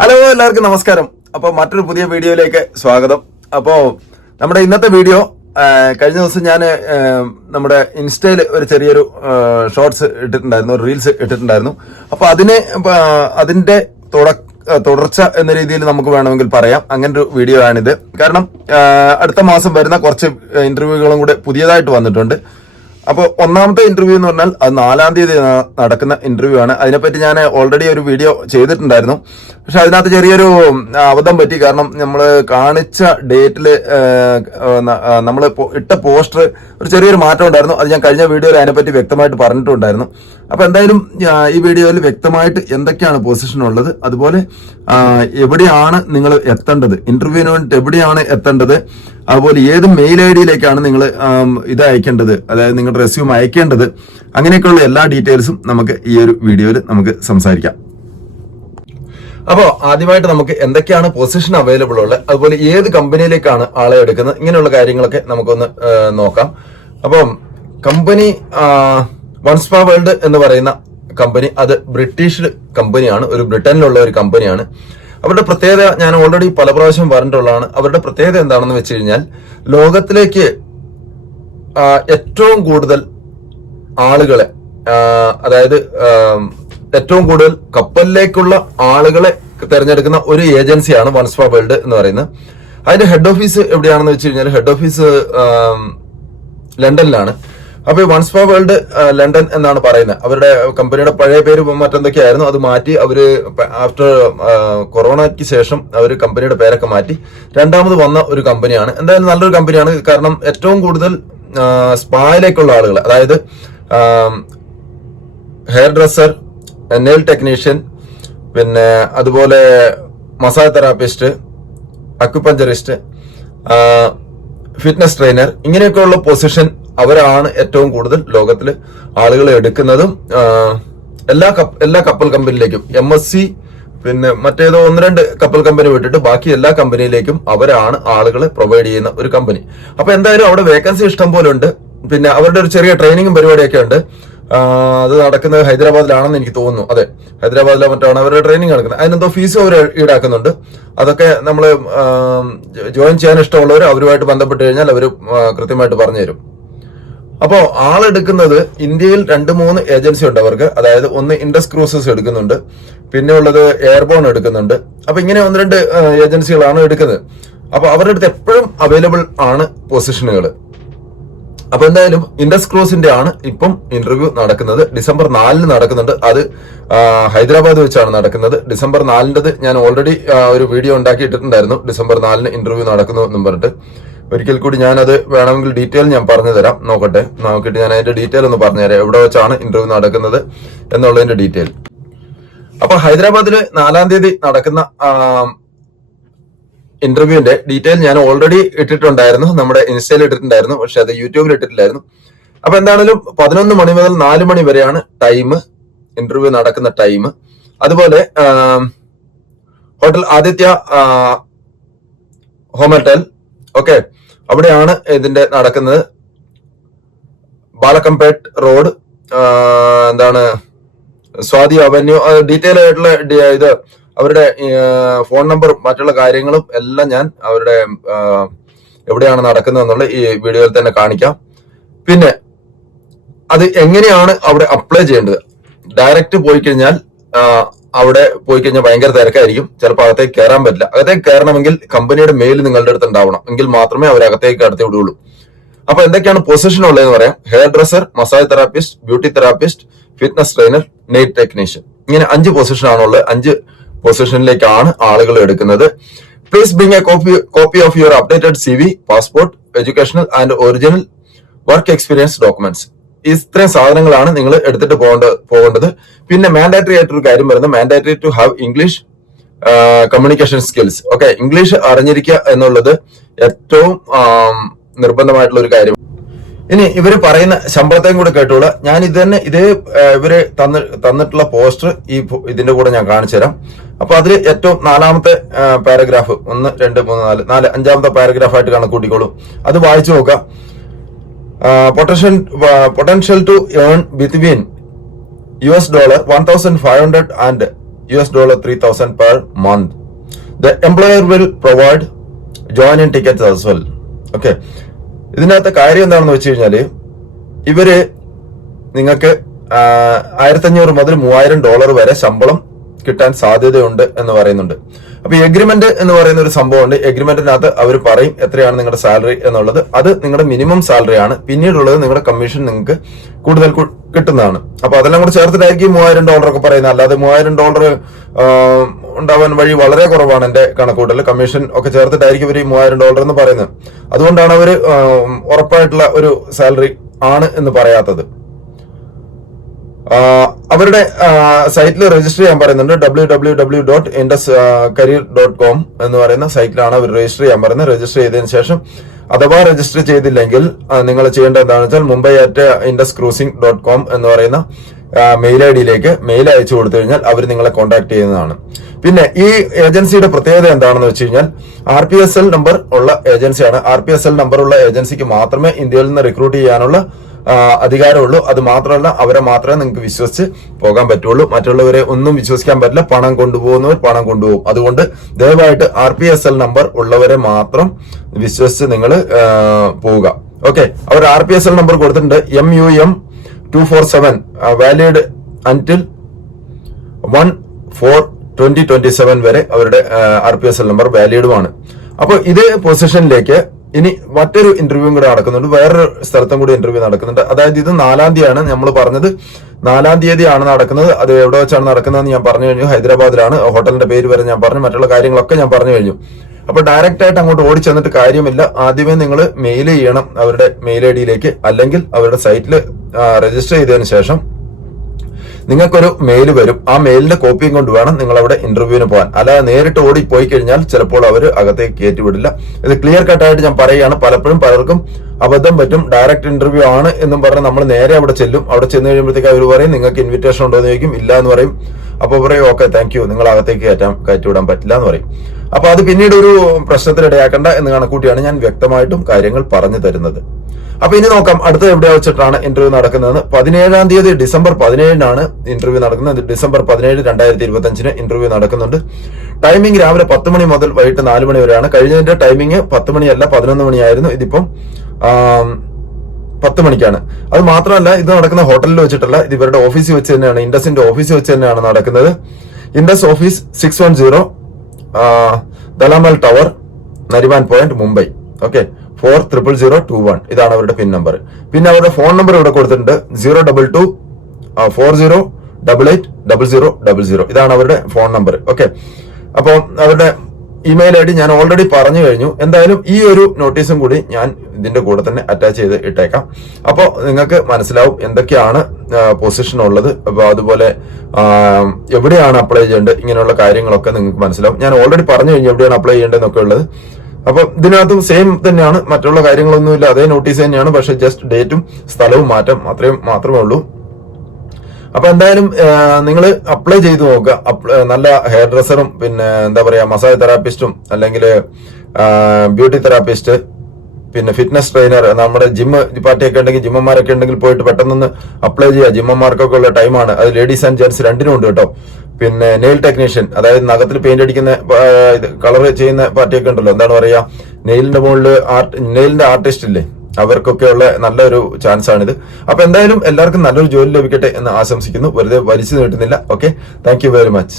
Hello എല്ലാവർക്കും നമസ്കാരം. അപ്പോൾ മറ്റൊരു പുതിയ വീഡിയോയിലേക്ക് സ്വാഗതം. അപ്പോൾ നമ്മുടെ ഇന്നത്തെ വീഡിയോ കഴിഞ്ഞ ദിവസം ഞാൻ നമ്മുടെ ഇൻസ്റ്റയിൽ ഒരു ചെറിയൊരു ഷോർട്സ് ഇട്ടിട്ടുണ്ടായിരുന്നു ഒരു റീൽസ് ഇട്ടിട്ടുണ്ടായിരുന്നു. അപ്പോൾ അതിന് അതിന്റെ തുടക്ക തുടർച്ച എന്ന രീതിയിൽ നമുക്ക് വേണമെങ്കിൽ പറയാം. അങ്ങനെ ഒരു വീഡിയോ ആണിത് കാരണം അടുത്ത മാസം വരുന്ന കുറച്ച് ഇന്റർവ്യൂകളും കൂടെ പുതിയതായിട്ട് വന്നിട്ടുണ്ട്. അപ്പോൾ ഒന്നാമത്തെ ഇന്റർവ്യൂ എന്ന് പറഞ്ഞാൽ അത് നാലാം തീയതി നടക്കുന്ന ഇന്റർവ്യൂ ആണ്. അതിനെപ്പറ്റി ഞാൻ ഓൾറെഡി ഒരു വീഡിയോ ചെയ്തിട്ടുണ്ടായിരുന്നു. പക്ഷെ അതിനകത്ത് ചെറിയൊരു അബദ്ധം പറ്റി. കാരണം നമ്മൾ കാണിച്ച ഡേറ്റിൽ നമ്മൾ ഇട്ട പോസ്റ്റർ ഒരു ചെറിയൊരു മാറ്റം ഉണ്ടായിരുന്നു. അത് ഞാൻ കഴിഞ്ഞ വീഡിയോയിൽ അതിനെപ്പറ്റി വ്യക്തമായിട്ട് പറഞ്ഞിട്ടുണ്ടായിരുന്നു. അപ്പൊ എന്തായാലും ഈ വീഡിയോയിൽ വ്യക്തമായിട്ട് എന്തൊക്കെയാണ് പൊസിഷൻ ഉള്ളത്. അതുപോലെ എവിടെയാണ് നിങ്ങൾ എത്തേണ്ടത്? ഇന്റർവ്യൂവിന് വേണ്ടിയിട്ട് എവിടെയാണ് എത്തേണ്ടത്? അതുപോലെ ഏത് മെയിൽ ഐ ഡിയിലേക്കാണ് നിങ്ങൾ ഇത് അയക്കേണ്ടത്? അതായത് നിങ്ങളുടെ റെസ്യൂം അയക്കേണ്ടത്? അങ്ങനെയൊക്കെയുള്ള എല്ലാ ഡീറ്റെയിൽസും നമുക്ക് ഈ ഒരു വീഡിയോയിൽ നമുക്ക് സംസാരിക്കാം. അപ്പോൾ ആദ്യമായിട്ട് നമുക്ക് എന്തൊക്കെയാണ് പൊസിഷൻ അവൈലബിൾ ഉള്ളത്? അതുപോലെ ഏത് കമ്പനിയിലേക്കാണ് ആളെ എടുക്കുന്നത്? ഇങ്ങനെയുള്ള കാര്യങ്ങളൊക്കെ നമുക്കൊന്ന് നോക്കാം. അപ്പം കമ്പനി വൺസ്പാ വേൾഡ് എന്ന് പറയുന്ന കമ്പനി അത് ബ്രിട്ടീഷ് കമ്പനിയാണ് ഒരു ബ്രിട്ടനിലുള്ള ഒരു കമ്പനിയാണ്. അവരുടെ പ്രത്യേകത ഞാൻ ഓൾറെഡി പല പ്രാവശ്യം പറഞ്ഞിട്ടുള്ളതാണ്. അവരുടെ പ്രത്യേകത എന്താണെന്ന് വെച്ച് കഴിഞ്ഞാൽ ലോകത്തിലേക്ക് ഏറ്റവും കൂടുതൽ ആളുകളെ അതായത് ഏറ്റവും കൂടുതൽ കപ്പലിലേക്കുള്ള ആളുകളെ തെരഞ്ഞെടുക്കുന്ന ഒരു ഏജൻസിയാണ് വൺസ്പ വേൾഡ് എന്ന് പറയുന്നത്. അതിന്റെ ഹെഡ് ഓഫീസ് എവിടെയാണെന്ന് വെച്ച് കഴിഞ്ഞാൽ ഹെഡ് ഓഫീസ് ലണ്ടനിലാണ്. അപ്പൊ ഈ വൺസ്പ വേൾഡ് ലണ്ടൻ എന്നാണ് പറയുന്നത്. അവരുടെ കമ്പനിയുടെ പഴയ പേര് മറ്റെന്തൊക്കെയായിരുന്നു? അത് മാറ്റി അവർ ആഫ്റ്റർ കൊറോണയ്ക്ക് ശേഷം അവർ കമ്പനിയുടെ പേരൊക്കെ മാറ്റി. രണ്ടാമത് വന്ന ഒരു കമ്പനിയാണ് എന്തായാലും നല്ലൊരു കമ്പനിയാണ് കാരണം ഏറ്റവും കൂടുതൽ സ്പായിലേക്കുള്ള ആളുകൾ അതായത് ഹെയർ ഡ്രസ്സർ നെയിൽ ടെക്നീഷ്യൻ പിന്നെ അതുപോലെ massage therapist acupuncturist fitness trainer ഇങ്ങനെയൊക്കെയുള്ള പൊസിഷൻ അവരാണ് ഏറ്റവും കൂടുതൽ ലോകത്തിൽ ആളുകൾ എടുക്കുന്നതും എല്ലാ എല്ലാ കപ്പൽ കമ്പനിയിലേക്കും എം എസ് സി പിന്നെ മറ്റേതോ ഒന്ന് രണ്ട് കപ്പൽ കമ്പനി വിട്ടിട്ട് ബാക്കി എല്ലാ കമ്പനിയിലേക്കും അവരാണ് ആളുകളെ പ്രൊവൈഡ് ചെയ്യുന്ന ഒരു കമ്പനി. അപ്പൊ എന്തായാലും അവിടെ വേക്കൻസി ഇഷ്ടം പോലെ ഉണ്ട്. പിന്നെ അവരുടെ ഒരു ചെറിയ ട്രെയിനിങ്ങും പരിപാടിയൊക്കെ ഉണ്ട്. അത് നടക്കുന്നത് ഹൈദരാബാദിലാണെന്ന് എനിക്ക് തോന്നുന്നു. അതെ ഹൈദരാബാദിലെ മറ്റാണ് അവരുടെ ട്രെയിനിങ് നടക്കുന്നത്. അതിനെന്തോ ഫീസ് അവർ ഈടാക്കുന്നുണ്ട്. അതൊക്കെ നമ്മൾ ജോയിൻ ചെയ്യാൻ ഇഷ്ടമുള്ളവർ അവരുമായിട്ട് ബന്ധപ്പെട്ട് കഴിഞ്ഞാൽ അവർ കൃത്യമായിട്ട് പറഞ്ഞു തരും അപ്പോ ആളെടുക്കുന്നത് ഇന്ത്യയിൽ രണ്ട് മൂന്ന് ഏജൻസി ഉണ്ട് അവർക്ക്. അതായത് ഒന്ന് ഇൻഡസ് ക്രൂസസ് എടുക്കുന്നുണ്ട് പിന്നെ ഉള്ളത് എയർബോൺ എടുക്കുന്നുണ്ട്. അപ്പൊ ഇങ്ങനെ ഒന്ന് രണ്ട് ഏജൻസികളാണ് എടുക്കുന്നത്. അപ്പൊ അവരുടെ അടുത്ത് എപ്പോഴും അവൈലബിൾ ആണ് പൊസിഷനുകൾ അപ്പൊ എന്തായാലും ഇൻഡസ് ക്രൂസിന്റെ ആണ് ഇപ്പം ഇന്റർവ്യൂ നടക്കുന്നത്. ഡിസംബർ നാലിന് നടക്കുന്നുണ്ട്. അത് ഹൈദരാബാദ് വെച്ചാണ് നടക്കുന്നത്. ഡിസംബർ നാലിന്റെത് ഞാൻ ഓൾറെഡി ഒരു വീഡിയോ ഉണ്ടാക്കി ഇട്ടിട്ടുണ്ടായിരുന്നു ഡിസംബർ നാലിന് ഇന്റർവ്യൂ നടക്കുന്നു എന്നും പറഞ്ഞിട്ട്. ഒരിക്കൽ കൂടി ഞാനത് വേണമെങ്കിൽ ഡീറ്റെയിൽ ഞാൻ പറഞ്ഞു തരാം. നോക്കട്ടെ. നോക്കിയിട്ട് ഞാൻ അതിന്റെ ഡീറ്റെയിൽ ഒന്ന് പറഞ്ഞുതരാം എവിടെ വെച്ചാണ് ഇന്റർവ്യൂ നടക്കുന്നത് എന്നുള്ളതിന്റെ ഡീറ്റെയിൽ. അപ്പൊ ഹൈദരാബാദിൽ നാലാം തീയതി നടക്കുന്ന ഇന്റർവ്യൂവിന്റെ ഡീറ്റെയിൽ ഞാൻ ഓൾറെഡി ഇട്ടിട്ടുണ്ടായിരുന്നു. നമ്മുടെ ഇൻസ്റ്റയിൽ ഇട്ടിട്ടുണ്ടായിരുന്നു. പക്ഷെ അത് യൂട്യൂബിൽ ഇട്ടിട്ടില്ലായിരുന്നു. അപ്പൊ എന്താണെങ്കിലും പതിനൊന്ന് മണി മുതൽ നാല് മണി വരെയാണ് ടൈം ഇന്റർവ്യൂ നടക്കുന്ന ടൈം. അതുപോലെ hotel Aditya home hotel. Okay. അവിടെയാണ് ഇതിന്റെ നടക്കുന്നത്. ബാലക്കംപേട്ട് റോഡ് എന്താണ് സ്വാതി അവന്യൂ ഡീറ്റെയിൽ ആയിട്ടുള്ള ഇത് അവരുടെ ഫോൺ നമ്പറും മറ്റുള്ള കാര്യങ്ങളും എല്ലാം ഞാൻ അവരുടെ എവിടെയാണ് നടക്കുന്നത് എന്നുള്ള ഈ വീഡിയോയിൽ തന്നെ കാണിക്കാം. പിന്നെ അത് എങ്ങനെയാണ് അവിടെ അപ്ലൈ ചെയ്യേണ്ടത്? ഡയറക്റ്റ് പോയി കഴിഞ്ഞാൽ അവിടെ പോയി കഴിഞ്ഞാൽ ഭയങ്കര തിരക്കായിരിക്കും. ചിലപ്പോൾ അകത്തേക്ക് കയറാൻ പറ്റില്ല. അകത്തേക്ക് കയറണമെങ്കിൽ കമ്പനിയുടെ മെയിൽ നിങ്ങളുടെ അടുത്ത് ഉണ്ടാവണം. എങ്കിൽ മാത്രമേ അവർ അകത്തേക്ക് കടത്തി വിടുകയുള്ളൂ. അപ്പൊ എന്തൊക്കെയാണ് പൊസിഷൻ ഉള്ളതെന്ന് പറയാം. Hairdresser massage therapist beauty therapist fitness trainer nail technician ഇങ്ങനെ അഞ്ച് പൊസിഷൻ ആണുള്ളത് അഞ്ച് പൊസിഷനിലേക്കാണ് ആളുകൾ എടുക്കുന്നത്. Please bring a copy copy of your updated C V passport educational and original work experience documents ഇത്രയും സാധനങ്ങളാണ് നിങ്ങൾ എടുത്തിട്ട് പോകേണ്ട പോകേണ്ടത്. പിന്നെ മാൻഡാറ്ററി ആയിട്ടൊരു കാര്യം വരുന്നത്. Mandatory to have English communication skills okay English അറിഞ്ഞിരിക്കുക എന്നുള്ളത് ഏറ്റവും നിർബന്ധമായിട്ടുള്ള ഒരു കാര്യം. ഇനി ഇവർ പറയുന്ന ശമ്പളത്തെയും കൂടെ കേട്ടോളൂ. ഞാൻ ഇത് തന്നെ ഇതേ ഇവർ തന്ന തന്നിട്ടുള്ള പോസ്റ്റർ ഈ ഇതിന്റെ കൂടെ ഞാൻ കാണിച്ചു തരാം. അപ്പൊ അതിൽ ഏറ്റവും നാലാമത്തെ പാരഗ്രാഫ് ഒന്ന് രണ്ട് മൂന്ന് നാല് നാല് അഞ്ചാമത്തെ പാരഗ്രാഫായിട്ട് കണക്കൂട്ടിക്കോളൂ. അത് വായിച്ചു നോക്കാം potential potential to earn between U S dollar one thousand five hundred and US dollar 3000 per month. The employer will provide join in tickets as well. Okay. ഇതിനകത്തെ കാര്യം എന്താണെന്ന് വെച്ച് കഴിഞ്ഞാൽ ഇവർ നിങ്ങൾക്ക് ആയിരത്തഞ്ഞൂറ് മുതൽ മൂവായിരം ഡോളർ വരെ ശമ്പളം കിട്ടാൻ സാധ്യതയുണ്ട് എന്ന് പറയുന്നുണ്ട് അപ്പൊ എഗ്രിമെന്റ് എന്ന് പറയുന്ന ഒരു സംഭവമുണ്ട്. എഗ്രിമെന്റിനകത്ത് അവർ പറയും എത്രയാണ് നിങ്ങളുടെ സാലറി എന്നുള്ളത്. അത് നിങ്ങളുടെ മിനിമം സാലറി ആണ്. പിന്നീടുള്ളത് നിങ്ങളുടെ കമ്മീഷൻ നിങ്ങൾക്ക് കൂടുതൽ കിട്ടുന്നതാണ്. അപ്പൊ അതെല്ലാം കൂടെ ചേർത്തിട്ടായിരിക്കും മൂവായിരം ഡോളർ ഒക്കെ പറയുന്നത്. അല്ലാതെ മൂവായിരം ഡോളർ ഉണ്ടാവാൻ വഴി വളരെ കുറവാണ് എന്റെ കണക്കൂട്ടൽ കമ്മീഷൻ ഒക്കെ ചേർത്തിട്ടായിരിക്കും ഇവർ ഈ മൂവായിരം ഡോളർ എന്ന് പറയുന്നത്. അതുകൊണ്ടാണ് അവർ ഉറപ്പായിട്ടുള്ള ഒരു സാലറി ആണ് എന്ന് പറയാത്തത്. അവരുടെ സൈറ്റിൽ രജിസ്റ്റർ ചെയ്യാൻ പറയുന്നുണ്ട്. W W W dot Indus career dot com എന്ന് പറയുന്ന സൈറ്റിലാണ് അവർ രജിസ്റ്റർ ചെയ്യാൻ പറയുന്നത്. രജിസ്റ്റർ ചെയ്തതിനു ശേഷം അഥവാ രജിസ്റ്റർ ചെയ്തില്ലെങ്കിൽ നിങ്ങൾ ചെയ്യേണ്ട എന്താണെന്ന് വെച്ചാൽ Mumbai at Indus cruising dot com എന്ന് പറയുന്ന മെയിൽ ഐ ഡിയിലേക്ക് മെയിൽ അയച്ചു കൊടുത്തു കഴിഞ്ഞാൽ അവർ നിങ്ങളെ കോൺടാക്ട് ചെയ്യുന്നതാണ്. പിന്നെ ഈ ഏജൻസിയുടെ പ്രത്യേകത എന്താണെന്ന് വെച്ച് കഴിഞ്ഞാൽ R P S L number ഉള്ള ഏജൻസിയാണ്. R P S L number ഉള്ള ഏജൻസിക്ക് മാത്രമേ ഇന്ത്യയിൽ നിന്ന് റിക്രൂട്ട് ചെയ്യാനുള്ള അധികാരമുള്ളൂ. അത് മാത്രമല്ല അവരെ മാത്രമേ നിങ്ങൾക്ക് വിശ്വസിച്ച് പോകാൻ പറ്റുള്ളൂ. മറ്റുള്ളവരെ ഒന്നും വിശ്വസിക്കാൻ പറ്റില്ല. പണം കൊണ്ടുപോകുന്നവർ പണം കൊണ്ടുപോകും. അതുകൊണ്ട് ദയവായിട്ട് R P S L number ഉള്ളവരെ മാത്രം വിശ്വസിച്ച് നിങ്ങൾ പോവുക. ഓക്കെ അവർ R P S L number കൊടുത്തിട്ടുണ്ട്. M U M two four seven valid until one four twenty twenty seven വരെ അവരുടെ R P S L number വാലിഡുമാണ് അപ്പോൾ ഇതേ പൊസിഷനിലേക്ക് ഇനി മറ്റൊരു ഇന്റർവ്യൂ കൂടെ നടക്കുന്നുണ്ട്. വേറൊരു സ്ഥലത്തും കൂടി ഇന്റർവ്യൂ നടക്കുന്നുണ്ട്. അതായത് ഇത് നാലാം തീയതിയാണ് നമ്മൾ പറഞ്ഞത്. നാലാം തീയതിയാണ് നടക്കുന്നത്. അത് എവിടെ വെച്ചാണ് നടക്കുന്നതെന്ന് ഞാൻ പറഞ്ഞു കഴിഞ്ഞു. ഹൈദരാബാദിലാണ്. ഹോട്ടലിന്റെ പേര് വരെ ഞാൻ പറഞ്ഞു. മറ്റുള്ള കാര്യങ്ങളൊക്കെ ഞാൻ പറഞ്ഞു കഴിഞ്ഞു. അപ്പൊ ഡയറക്റ്റ് ആയിട്ട് അങ്ങോട്ട് ഓടി ചെന്നിട്ട് കാര്യമില്ല. ആദ്യമേ നിങ്ങൾ മെയിൽ ചെയ്യണം അവരുടെ മെയിൽ ഐ ഡിയിലേക്ക് അല്ലെങ്കിൽ അവരുടെ സൈറ്റിൽ രജിസ്റ്റർ ചെയ്തതിനു ശേഷം നിങ്ങൾക്കൊരു മെയിൽ വരും. ആ മെയിലിന്റെ കോപ്പിയും കൊണ്ട് വേണം നിങ്ങൾ അവിടെ ഇന്റർവ്യൂവിന് പോകാൻ. അല്ലാതെ നേരിട്ട് ഓടി പോയി കഴിഞ്ഞാൽ ചിലപ്പോൾ അവർ അകത്തേക്ക് കയറ്റിവിടില്ല ഇത് ക്ലിയർ കട്ടായിട്ട് ഞാൻ പറയുകയാണ്. പലപ്പോഴും പലർക്കും അബദ്ധം പറ്റും. ഡയറക്റ്റ് ഇന്റർവ്യൂ ആണ് എന്നും പറഞ്ഞ് നമ്മൾ നേരെ അവിടെ ചെല്ലും. അവിടെ ചെന്ന് കഴിയുമ്പോഴത്തേക്ക് അവർ പറയും നിങ്ങൾക്ക് ഇൻവിറ്റേഷൻ ഉണ്ടോ? എന്ന് ചോദിക്കും. ഇല്ല എന്ന് പറയും. അപ്പോൾ പറയും ഓക്കെ താങ്ക് യു നിങ്ങൾ അകത്തേക്ക് കയറ്റാൻ കയറ്റിവിടാൻ പറ്റില്ല എന്ന് പറയും. അപ്പൊ അത് പിന്നീട് ഒരു പ്രശ്നത്തിനിടയാക്കണ്ട എന്ന് കണക്കൂട്ടിയാണ് ഞാൻ വ്യക്തമായിട്ടും കാര്യങ്ങൾ പറഞ്ഞു തരുന്നത്. അപ്പൊ ഇനി നോക്കാം അടുത്ത എവിടെ വെച്ചിട്ടാണ് ഇന്റർവ്യൂ നടക്കുന്നതെന്ന് പതിനേഴാം തീയതി ഡിസംബർ പതിനേഴിനാണ് ഇന്റർവ്യൂ നടക്കുന്നത്. ഡിസംബർ പതിനേഴ് രണ്ടായിരത്തി ഇരുപത്തി അഞ്ചിന് ഇന്റർവ്യൂ നടക്കുന്നുണ്ട്. ടൈമിംഗ് രാവിലെ പത്ത് മണി മുതൽ വൈകിട്ട് നാല് മണി വരെയാണ്. കഴിഞ്ഞതിന്റെ ടൈമിംഗ് പത്ത് മണിയല്ല പതിനൊന്ന് മണിയായിരുന്നു. ഇതിപ്പം പത്ത് മണിക്കാണ്. അത് മാത്രമല്ല ഇത് നടക്കുന്ന ഹോട്ടലിൽ വെച്ചിട്ടല്ല ഇത് ഇവരുടെ ഓഫീസിൽ വെച്ച് തന്നെയാണ് ഇൻഡസിന്റെ ഓഫീസിൽ വെച്ച് തന്നെയാണ് നടക്കുന്നത്. Indus office six one zero Dalamal tower Nariman point Mumbai. Okay? Four triple zero two one ഇതാണ് അവരുടെ പിൻ നമ്പർ. പിന്നെ അവരുടെ ഫോൺ നമ്പർ ഇവിടെ കൊടുത്തിട്ടുണ്ട്. Zero double two four zero double eight double zero double zero ഇതാണ് അവരുടെ phone number. Okay? അപ്പോൾ അവരുടെ ഇമെയിൽ ഐ ഡി ഞാൻ ഓൾറെഡി പറഞ്ഞു കഴിഞ്ഞു. എന്തായാലും ഈ ഒരു നോട്ടീസും കൂടി ഞാൻ ഇതിന്റെ കൂടെ തന്നെ അറ്റാച്ച് ചെയ്ത് ഇട്ടേക്കാം. അപ്പോൾ നിങ്ങൾക്ക് മനസ്സിലാവും എന്തൊക്കെയാണ് പൊസിഷൻ ഉള്ളത്. അപ്പോൾ അതുപോലെ എവിടെയാണ് അപ്ലൈ ചെയ്യേണ്ടത് ഇങ്ങനെയുള്ള കാര്യങ്ങളൊക്കെ നിങ്ങൾക്ക് മനസ്സിലാവും. ഞാൻ ഓൾറെഡി പറഞ്ഞു കഴിഞ്ഞു എവിടെയാണ് അപ്ലൈ ചെയ്യേണ്ടതെന്നൊക്കെ ഉള്ളത്. അപ്പൊ ഇതിനകത്തും സെയിം തന്നെയാണ്. മറ്റുള്ള കാര്യങ്ങളൊന്നുമില്ല. അതേ നോട്ടീസ് തന്നെയാണ്. പക്ഷെ ജസ്റ്റ് ഡേറ്റും സ്ഥലവും മാറ്റം അത്രയും മാത്രമേ ഉള്ളൂ. അപ്പൊ എന്തായാലും നിങ്ങൾ അപ്ലൈ ചെയ്ത് നോക്കുക. നല്ല ഹെയർ ഡ്രസ്സറും പിന്നെ എന്താ പറയാ മസാജ് തെറാപ്പിസ്റ്റും അല്ലെങ്കിൽ ബ്യൂട്ടി തെറാപ്പിസ്റ്റ് പിന്നെ ഫിറ്റ്നസ് ട്രെയിനർ നമ്മുടെ ജിമ്മ് പാർട്ടിയൊക്കെ ഉണ്ടെങ്കിൽ ജിമ്മന്മാരൊക്കെ ഉണ്ടെങ്കിൽ പോയിട്ട് പെട്ടെന്ന് അപ്ലൈ ചെയ്യുക. ജിമ്മന്മാർക്കൊക്കെ ഉള്ള ടൈമാണ് അത് ലേഡീസ് ആൻഡ് ജെന്റ്സ് രണ്ടിനും ഉണ്ട് കേട്ടോ. പിന്നെ നെയിൽ ടെക്നീഷ്യൻ അതായത് നഖത്തിൽ പെയിന്റ് അടിക്കുന്ന കളർ ചെയ്യുന്ന പാർട്ടിയൊക്കെ ഉണ്ടല്ലോ. എന്താണ് പറയാ? നെയിലിന്റെ മുകളിൽ ആർട്ട് നെയിലിന്റെ ആർട്ടിസ്റ്റ് ഇല്ലേ? അവർക്കൊക്കെ ഉള്ള നല്ലൊരു ചാൻസ് ആണിത് അപ്പൊ എന്തായാലും എല്ലാവർക്കും നല്ലൊരു ജോലി ലഭിക്കട്ടെ എന്ന് ആശംസിക്കുന്നു. വെറുതെ വലിച്ചു നീട്ടുന്നില്ല. Okay thank very much